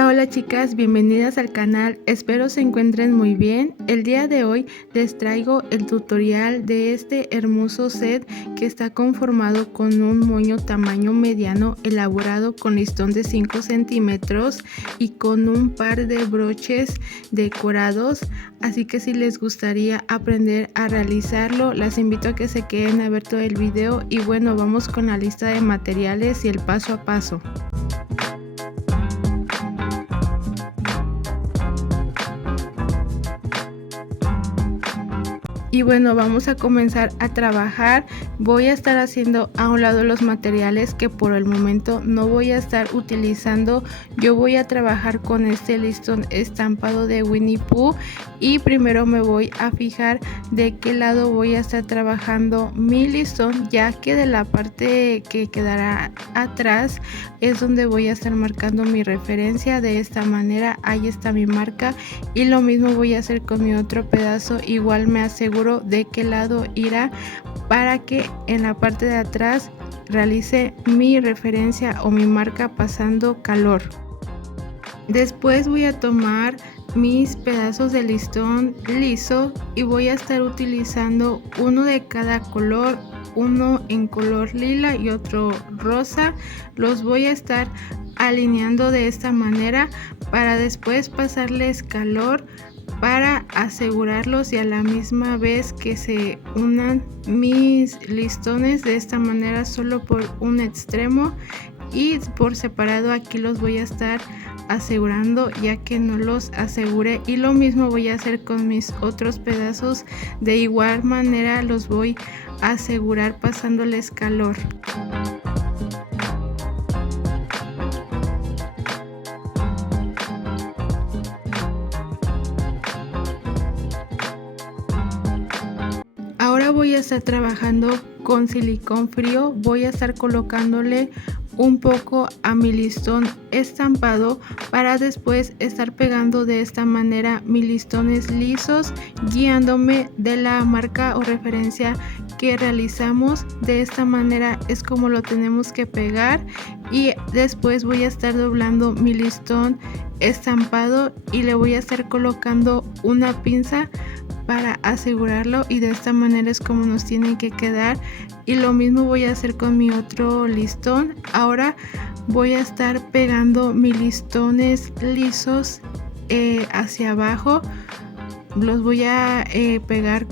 Hola chicas, bienvenidas al canal, espero se encuentren muy bien. El día de hoy les traigo el tutorial de este hermoso set que está conformado con un moño tamaño mediano elaborado con listón de 5 centímetros y con un par de broches decorados. Así que si les gustaría aprender a realizarlo, las invito a que se queden a ver todo el video y bueno, vamos con la lista de materiales y el paso a paso. Y bueno, vamos a comenzar a trabajar. Voy a estar haciendo a un lado los materiales que por el momento no voy a estar utilizando. Yo voy a trabajar con este listón estampado de Winnie Pooh y primero me voy a fijar de qué lado voy a estar trabajando mi listón, ya que de la parte que quedará atrás es donde voy a estar marcando mi referencia. De esta manera ahí está mi marca y lo mismo voy a hacer con mi otro pedazo. Igual me aseguro de qué lado irá para que en la parte de atrás realice mi referencia o mi marca pasando calor. Después voy a tomar mis pedazos de listón liso y voy a estar utilizando uno de cada color, uno en color lila y otro rosa. Los voy a estar alineando de esta manera para después pasarles calor para asegurarlos y a la misma vez que se unan mis listones de esta manera solo por un extremo y por separado aquí los voy a estar asegurando ya que no los aseguré, y lo mismo voy a hacer con mis otros pedazos. De igual manera los voy a asegurar pasándoles calor. Ahora voy a estar trabajando con silicón frío. Voy a estar colocándole un poco a mi listón estampado para después estar pegando de esta manera mis listones lisos, guiándome de la marca o referencia que realizamos. De esta manera es como lo tenemos que pegar y después voy a estar doblando mi listón estampado y le voy a estar colocando una pinza para asegurarlo, y de esta manera es como nos tiene que quedar. Y lo mismo voy a hacer con mi otro listón. Ahora voy a estar pegando mis listones lisos hacia abajo. Los voy a pegar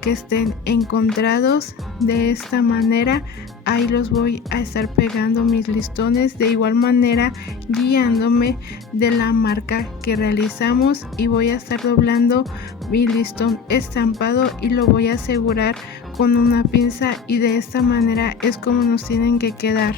que estén encontrados de esta manera. Ahí los voy a estar pegando mis listones de igual manera guiándome de la marca que realizamos, y voy a estar doblando mi listón estampado y lo voy a asegurar con una pinza, y de esta manera es como nos tienen que quedar.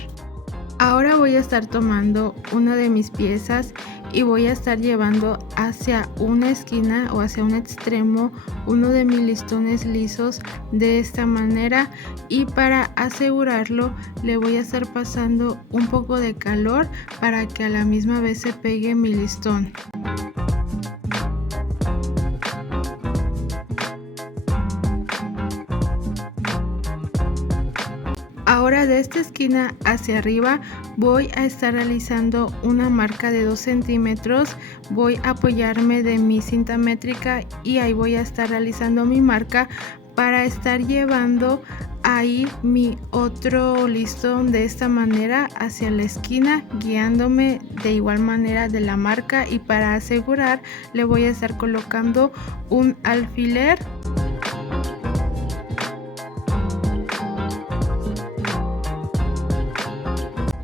Ahora voy a estar tomando una de mis piezas y voy a estar llevando hacia una esquina o hacia un extremo uno de mis listones lisos de esta manera, y para asegurarlo le voy a estar pasando un poco de calor para que a la misma vez se pegue mi listón. Ahora de esta esquina hacia arriba voy a estar realizando una marca de 2 centímetros. Voy a apoyarme de mi cinta métrica y ahí voy a estar realizando mi marca para estar llevando ahí mi otro listón de esta manera hacia la esquina, guiándome de igual manera de la marca, y para asegurar le voy a estar colocando un alfiler.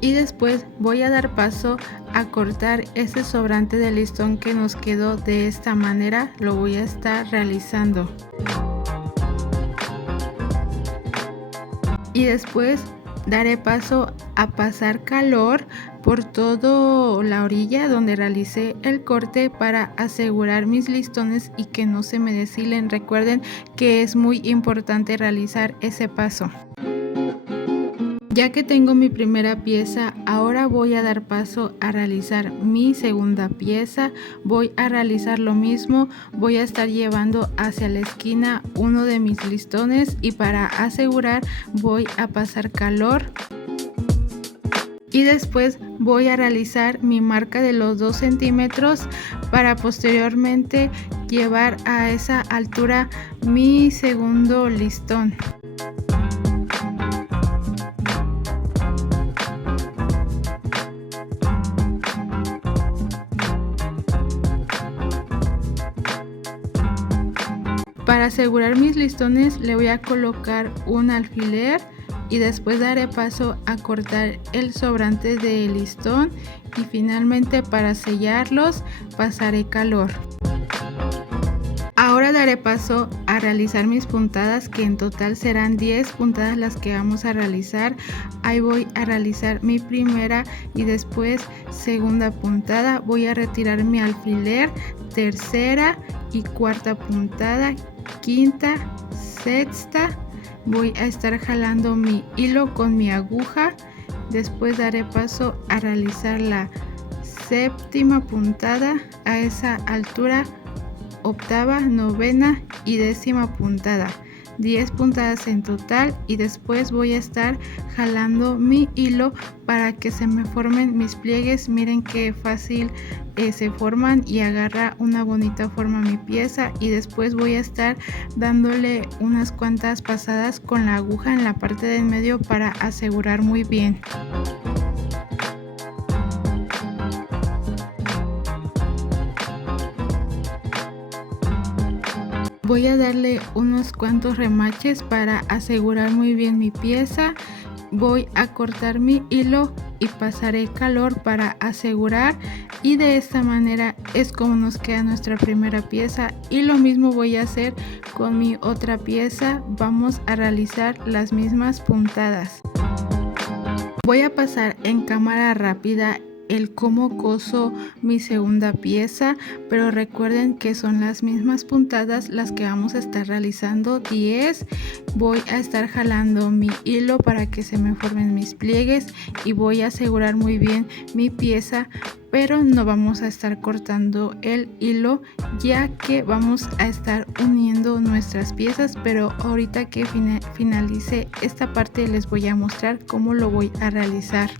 Y después voy a dar paso a cortar ese sobrante de listón que nos quedó de esta manera. Lo voy a estar realizando. Y después daré paso a pasar calor por toda la orilla donde realicé el corte para asegurar mis listones y que no se me deshilen. Recuerden que es muy importante realizar ese paso. Ya que tengo mi primera pieza, ahora voy a dar paso a realizar mi segunda pieza. Voy a realizar lo mismo, voy a estar llevando hacia la esquina uno de mis listones y para asegurar voy a pasar calor. y después voy a realizar mi marca de los 2 centímetros para posteriormente llevar a esa altura mi segundo listón. Para asegurar mis listones le voy a colocar un alfiler y después daré paso a cortar el sobrante del listón y finalmente para sellarlos pasaré calor. Ahora daré paso a realizar mis puntadas, que en total serán 10 puntadas las que vamos a realizar. Ahí voy a realizar mi primera y después segunda puntada. Voy a retirar mi alfiler, tercera y cuarta puntada, quinta, sexta. Voy a estar jalando mi hilo con mi aguja. Después daré paso a realizar la séptima puntada a esa altura, octava, novena y décima puntada, 10 puntadas en total, y después voy a estar jalando mi hilo para que se me formen mis pliegues. Miren qué fácil se forman y agarra una bonita forma mi pieza, y después voy a estar dándole unas cuantas pasadas con la aguja en la parte del medio para asegurar muy bien. Voy a darle unos cuantos remaches para asegurar muy bien mi pieza. Voy a cortar mi hilo y pasaré calor para asegurar, y de esta manera es como nos queda nuestra primera pieza, y lo mismo voy a hacer con mi otra pieza. Vamos a realizar las mismas puntadas. Voy a pasar en cámara rápida el cómo coso mi segunda pieza, pero recuerden que son las mismas puntadas las que vamos a estar realizando, 10. Voy a estar jalando mi hilo para que se me formen mis pliegues y voy a asegurar muy bien mi pieza, pero no vamos a estar cortando el hilo ya que vamos a estar uniendo nuestras piezas. Pero ahorita que finalice esta parte les voy a mostrar cómo lo voy a realizar.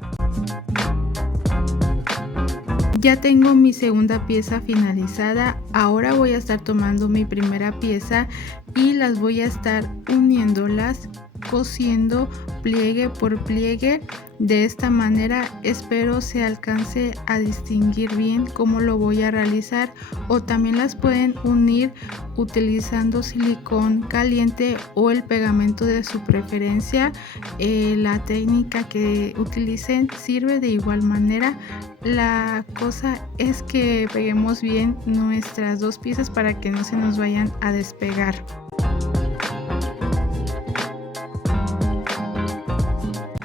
Ya tengo mi segunda pieza finalizada. Ahora voy a estar tomando mi primera pieza y las voy a estar uniéndolas, cosiendo pliegue por pliegue. De esta manera espero se alcance a distinguir bien cómo lo voy a realizar, o también las pueden unir utilizando silicón caliente o el pegamento de su preferencia. La técnica que utilicen sirve de igual manera. La cosa es que peguemos bien nuestras dos piezas para que no se nos vayan a despegar.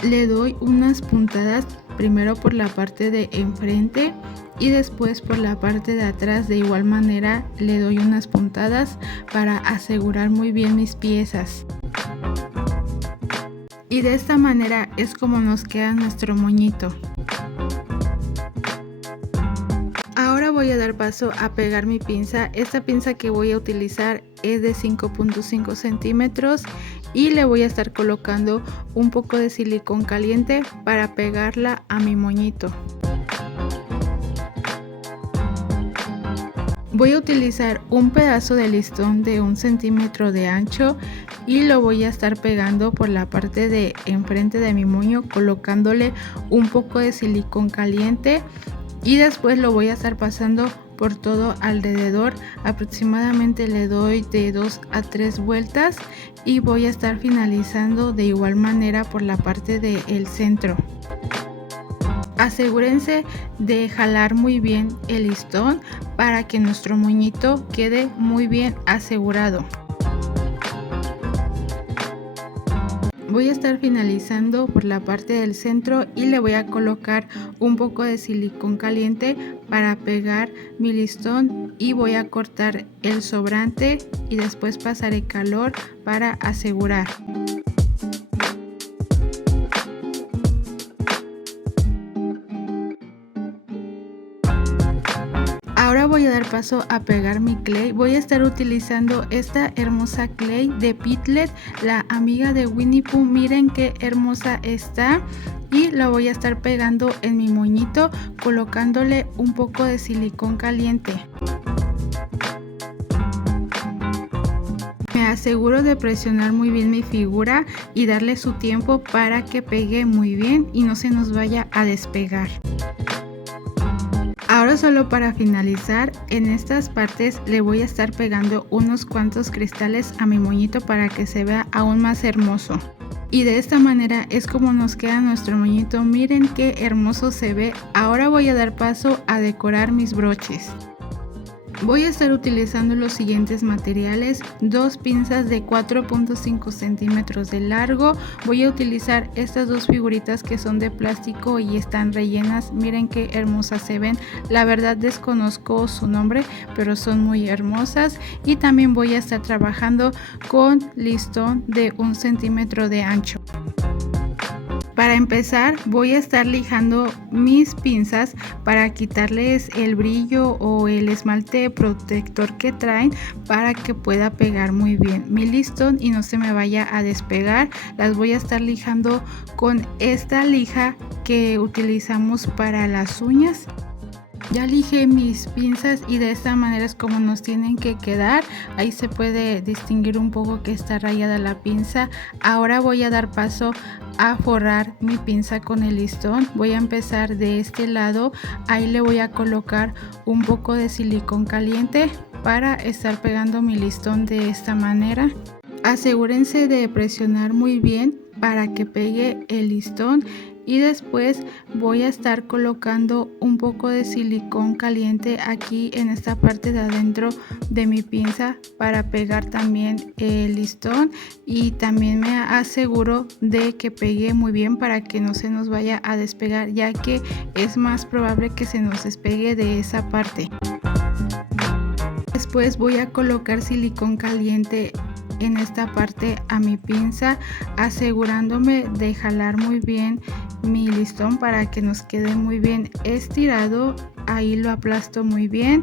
Le doy unas puntadas primero por la parte de enfrente y después por la parte de atrás. De igual manera le doy unas puntadas para asegurar muy bien mis piezas. Y de esta manera es como nos queda nuestro moñito. Ahora voy a dar paso a pegar mi pinza. Esta pinza que voy a utilizar es de 5.5 centímetros y le voy a estar colocando un poco de silicón caliente para pegarla a mi moñito. Voy a utilizar un pedazo de listón de 1 centímetro de ancho y lo voy a estar pegando por la parte de enfrente de mi moño, colocándole un poco de silicón caliente, y después lo voy a estar pasando por todo alrededor. Aproximadamente le doy de 2 a 3 vueltas y voy a estar finalizando de igual manera por la parte del centro. Asegúrense de jalar muy bien el listón para que nuestro moñito quede muy bien asegurado. Voy a estar finalizando por la parte del centro y le voy a colocar un poco de silicón caliente para pegar mi listón, y voy a cortar el sobrante y después pasaré calor para asegurar. Ahora voy a dar paso a pegar mi clay. Voy a estar utilizando esta hermosa clay de Petlet, la amiga de Winnie Pooh. Miren qué hermosa está. y lo voy a estar pegando en mi moñito colocándole un poco de silicón caliente. Me aseguro de presionar muy bien mi figura y darle su tiempo para que pegue muy bien y no se nos vaya a despegar. Ahora, solo para finalizar, en estas partes le voy a estar pegando unos cuantos cristales a mi moñito para que se vea aún más hermoso. Y de esta manera es como nos queda nuestro moñito. Miren qué hermoso se ve. Ahora voy a dar paso a decorar mis broches. Voy a estar utilizando los siguientes materiales: dos pinzas de 4.5 centímetros de largo. Voy a utilizar estas dos figuritas que son de plástico y están rellenas. Miren qué hermosas se ven. La verdad desconozco su nombre, pero son muy hermosas. Y también voy a estar trabajando con listón de 1 centímetro de ancho. Para empezar, voy a estar lijando mis pinzas para quitarles el brillo o el esmalte protector que traen, para que pueda pegar muy bien mi listón y no se me vaya a despegar. Las voy a estar lijando con esta lija que utilizamos para las uñas. Ya lijé mis pinzas y de esta manera es como nos tienen que quedar. Ahí se puede distinguir un poco que está rayada la pinza. Ahora voy a dar paso a forrar mi pinza con el listón. Voy a empezar de este lado. Ahí le voy a colocar un poco de silicón caliente para estar pegando mi listón de esta manera. Asegúrense de presionar muy bien para que pegue el listón. Y después voy a estar colocando un poco de silicón caliente aquí en esta parte de adentro de mi pinza para pegar también el listón, y también me aseguro de que pegue muy bien para que no se nos vaya a despegar, ya que es más probable que se nos despegue de esa parte. Después voy a colocar silicón caliente en esta parte a mi pinza, asegurándome de jalar muy bien mi listón para que nos quede muy bien estirado. Ahí lo aplasto muy bien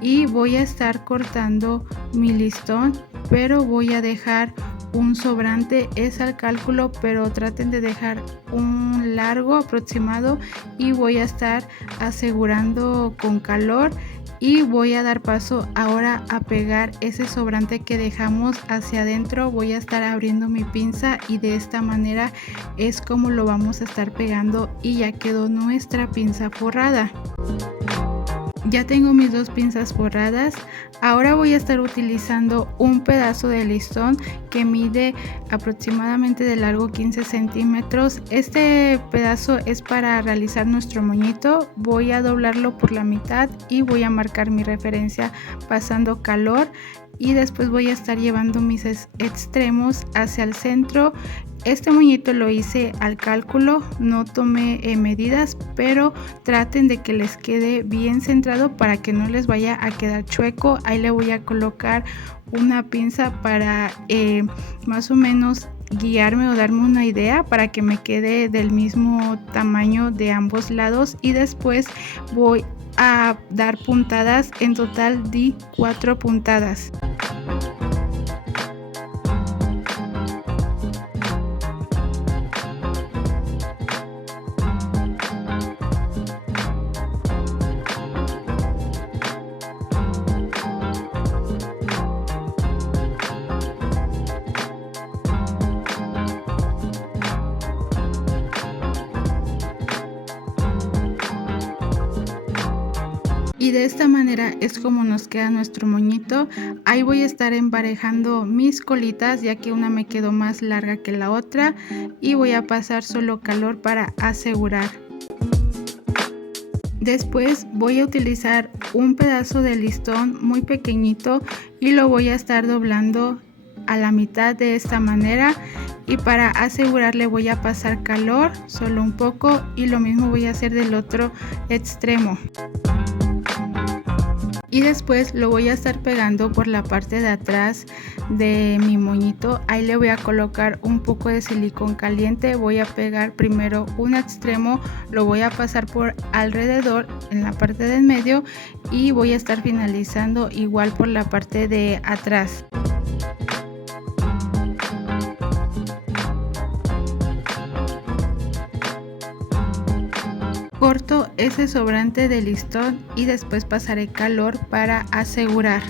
y voy a estar cortando mi listón, pero voy a dejar un sobrante. Es al cálculo, pero traten de dejar un largo aproximado, y voy a estar asegurando con calor. Y voy a dar paso ahora a pegar ese sobrante que dejamos hacia adentro. Voy a estar abriendo mi pinza y de esta manera es como lo vamos a estar pegando, y ya quedó nuestra pinza forrada. Ya tengo mis dos pinzas forradas. Ahora voy a estar utilizando un pedazo de listón que mide aproximadamente de largo 15 centímetros. Este pedazo es para realizar nuestro moñito. Voy a doblarlo por la mitad y voy a marcar mi referencia pasando calor, y después voy a estar llevando mis extremos hacia el centro. Este moñito lo hice al cálculo, no tomé medidas, pero traten de que les quede bien centrado para que no les vaya a quedar chueco. Ahí le voy a colocar una pinza para más o menos guiarme o darme una idea para que me quede del mismo tamaño de ambos lados, y después voy a dar puntadas. En total di 4 puntadas. Y de esta manera es como nos queda nuestro moñito. Ahí voy a estar emparejando mis colitas, ya que una me quedó más larga que la otra, y voy a pasar solo calor para asegurar. Después voy a utilizar un pedazo de listón muy pequeñito y lo voy a estar doblando a la mitad de esta manera, y para asegurarle voy a pasar calor solo un poco, y lo mismo voy a hacer del otro extremo. Y después lo voy a estar pegando por la parte de atrás de mi moñito. Ahí le voy a colocar un poco de silicón caliente. Voy a pegar primero un extremo, lo voy a pasar por alrededor en la parte del medio, y voy a estar finalizando igual por la parte de atrás. Corto ese sobrante de listón y después pasaré calor para asegurar.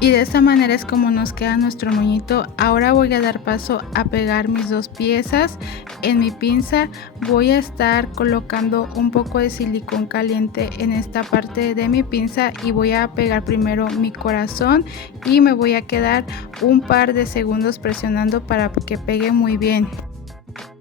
Y de esta manera es como nos queda nuestro moñito. Ahora voy a dar paso a pegar mis dos piezas. En mi pinza voy a estar colocando un poco de silicón caliente en esta parte de mi pinza y voy a pegar primero mi corazón y me voy a quedar un par de segundos presionando para que pegue muy bien.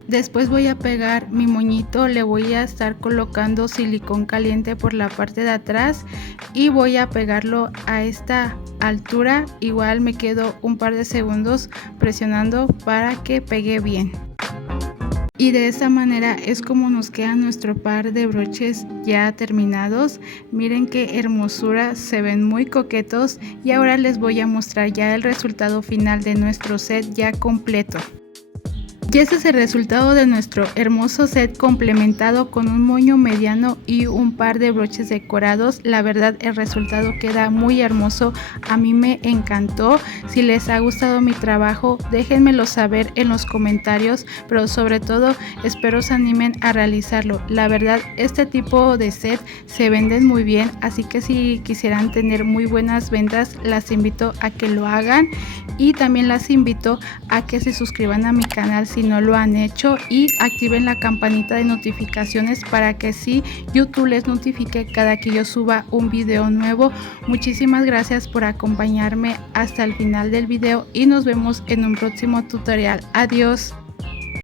Después voy a pegar mi moñito, le voy a estar colocando silicón caliente por la parte de atrás y voy a pegarlo a esta altura. Igual me quedo un par de segundos presionando para que pegue bien. Y de esta manera es como nos queda nuestro par de broches ya terminados. Miren qué hermosura, se ven muy coquetos y ahora les voy a mostrar ya el resultado final de nuestro set ya completo. Y este es el resultado de nuestro hermoso set complementado con un moño mediano y un par de broches decorados. La verdad el resultado queda muy hermoso, a mí me encantó. Si les ha gustado mi trabajo déjenmelo saber en los comentarios, pero sobre todo espero se animen a realizarlo. La verdad este tipo de set se venden muy bien, así que si quisieran tener muy buenas ventas las invito a que lo hagan y también las invito a que se suscriban a mi canal si no lo han hecho y activen la campanita de notificaciones para que así YouTube les notifique cada que yo suba un video nuevo. Muchísimas gracias por acompañarme hasta el final del video y nos vemos en un próximo tutorial. Adiós.